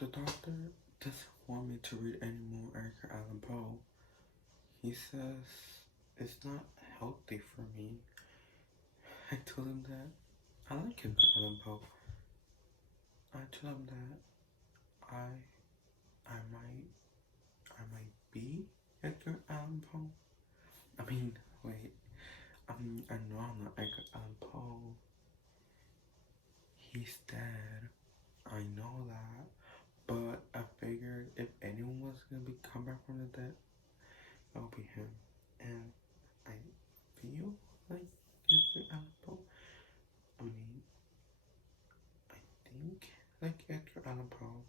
The doctor doesn't want me to read any more Edgar Allan Poe. He says it's not healthy for me. I told him that I like Edgar Allan Poe. I told him that I I might be Edgar Allan Poe. I mean, wait. I know I'm not Edgar Allan Poe. He's dead. I know that. But I figured if anyone was gonna be come back from the dead, it would be him. And I feel like Edgar Allan Poe. I mean, I think like Edgar Allan Poe.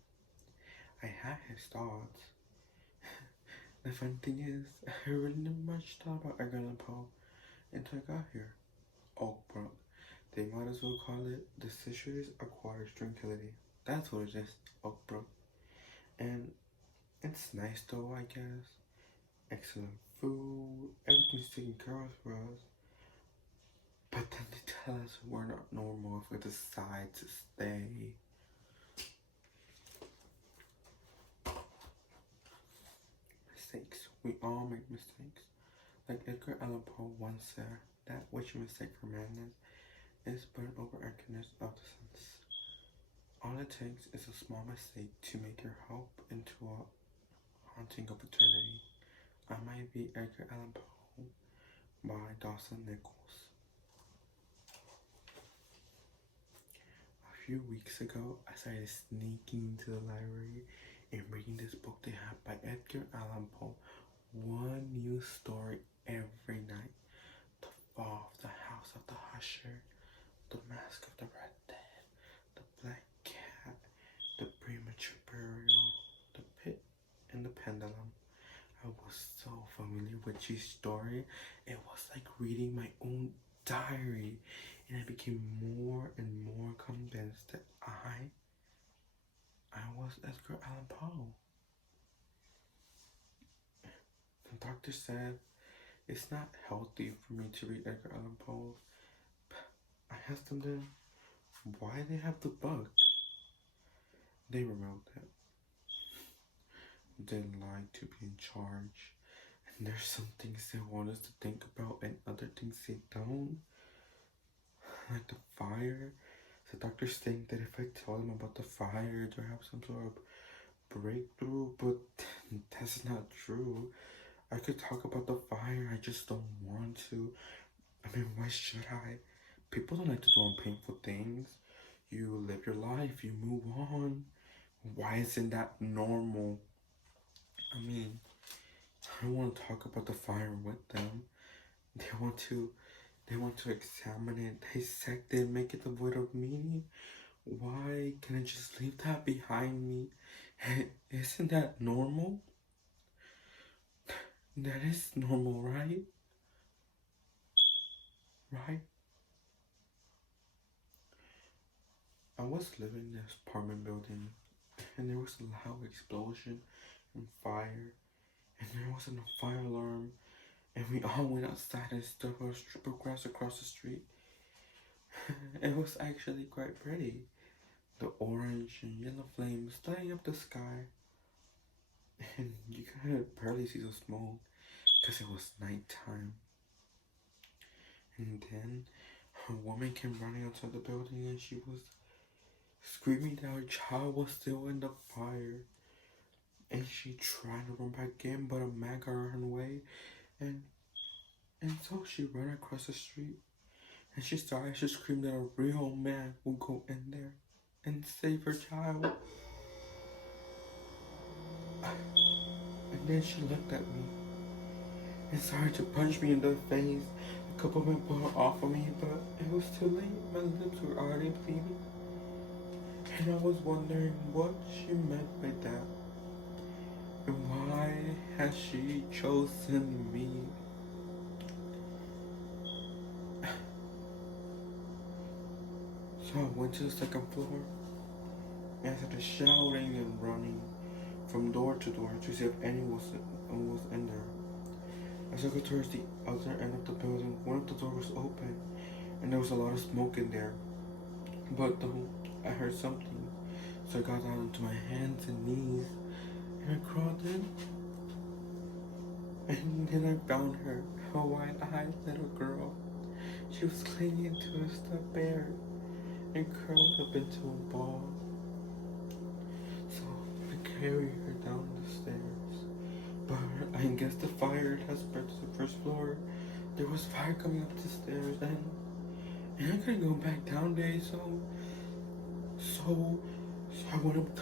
I had his thoughts. The funny thing is, I really never much thought about Edgar Allan Poe until I got here. Oakbrook. They might as well call it The Sisters Acquires Tranquility. That's what it is, Oakbrook. And it's nice though, I guess. Excellent food, everything's taken care of for us. But then they tell us we're not normal if we decide to stay. Mistakes. We all make mistakes. Like Edgar Allan Poe once said, that which mistake for madness is but an over-archness of the sense. All it takes is a small mistake to make your hope into a haunting of eternity. I Might Be Edgar Allan Poe by Dawson Nichols. A few weeks ago, I started sneaking into the library and reading this book they have by Edgar Allan Poe. One new story every night. The Fall of the House of the Husher, The Mask of the Red Dead, The Black Cat, The Premature Burial, The Pit, and The Pendulum. I was so familiar with each story. It was like reading my own diary, and I became more and more convinced that I was Edgar Allan Poe. The doctor said it's not healthy for me to read Edgar Allan Poe. I asked them then why they have the book. They removed it. They like to be in charge. And there's some things they want us to think about and other things they don't. Like the fire. The doctors think that if I tell them about the fire, they'll have some sort of breakthrough, but that's not true. I could talk about the fire, I just don't want to. I mean, why should I? People don't like to do painful things. You live your life, you move on. Why isn't that normal? I mean, I don't want to talk about the fire with them. They want to examine it, dissect it, make it devoid of meaning. Why can I just leave that behind me? Isn't that normal? That is normal, right? Right? I was living in this apartment building, and there was a loud explosion and fire, and there wasn't a fire alarm, and we all went outside and stood for a strip of grass across the street. It was actually quite pretty. The orange and yellow flames lighting up the sky, and you could barely see the smoke because it was nighttime. And then a woman came running outside the building, and she was screaming that her child was still in the fire. And she tried to run back in, but a man got her in the way, and so she ran across the street, and she started to scream that a real man would go in there and save her child. And then she looked at me and started to punch me in the face. A couple men pulled her off of me, but it was too late. My lips were already bleeding. And I was wondering what she meant by that. And why has she chosen me? So I went to the second floor and started shouting and running from door to door to see if anyone was in there. As I got towards the other end of the building, one of the doors was open and there was a lot of smoke in there. But I heard something. So I got down to my hands and knees and I crawled in. And then I found her, a wide-eyed little girl. She was clinging to a stuffed bear and curled up into a ball. So I carried her down the stairs. But I guess the fire had spread to the first floor. There was fire coming up the stairs and I couldn't go back down there, so I went up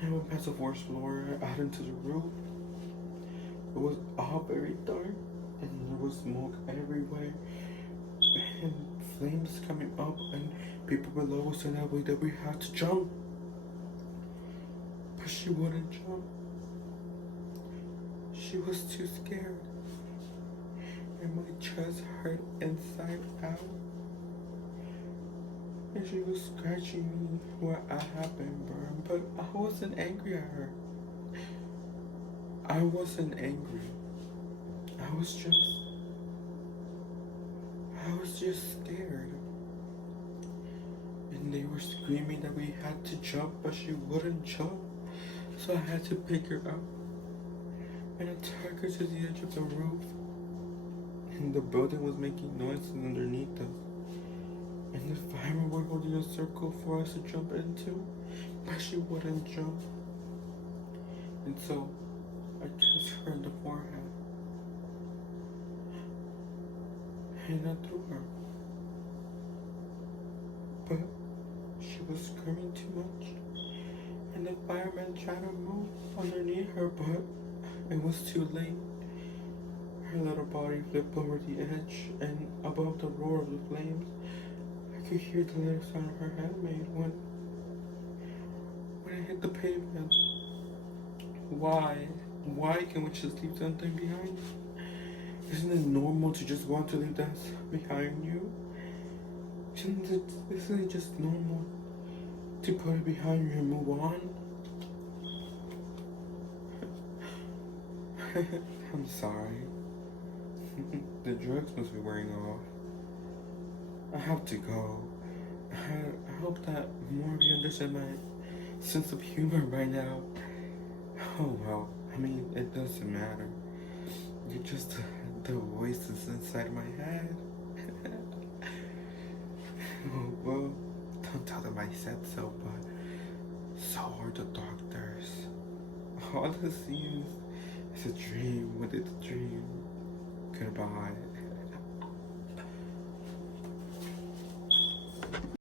and I went past the fourth floor out into the roof. It was all very dark and there was smoke everywhere and flames coming up and people below us in that way that we had to jump. But she wouldn't jump. She was too scared. And my chest hurt inside out. And she was scratching me where I had been burned, but I wasn't angry at her. I wasn't angry. I was just scared. And they were screaming that we had to jump, but she wouldn't jump. So I had to pick her up. And I took her to the edge of the roof. And the building was making noises underneath us. And the firemen were holding a circle for us to jump into, but she wouldn't jump. And so I kissed her in the forehead. And I threw her. But she was screaming too much. And the firemen tried to move underneath her, but it was too late. Her little body flipped over the edge, and above the roar of the flames, I could hear the little sound her head made when it hit the pavement. Why? Why can't we just leave something behind? Isn't it normal to just want to leave that behind you? Isn't it just normal to put it behind you and move on? I'm sorry. The drugs must be wearing off. I have to go. I hope that more of you understand my sense of humor by now. Oh well, I mean, it doesn't matter. You're just the voices inside my head. Well, don't tell them I said so, but so are the doctors. All this seems is a dream within a dream. Goodbye.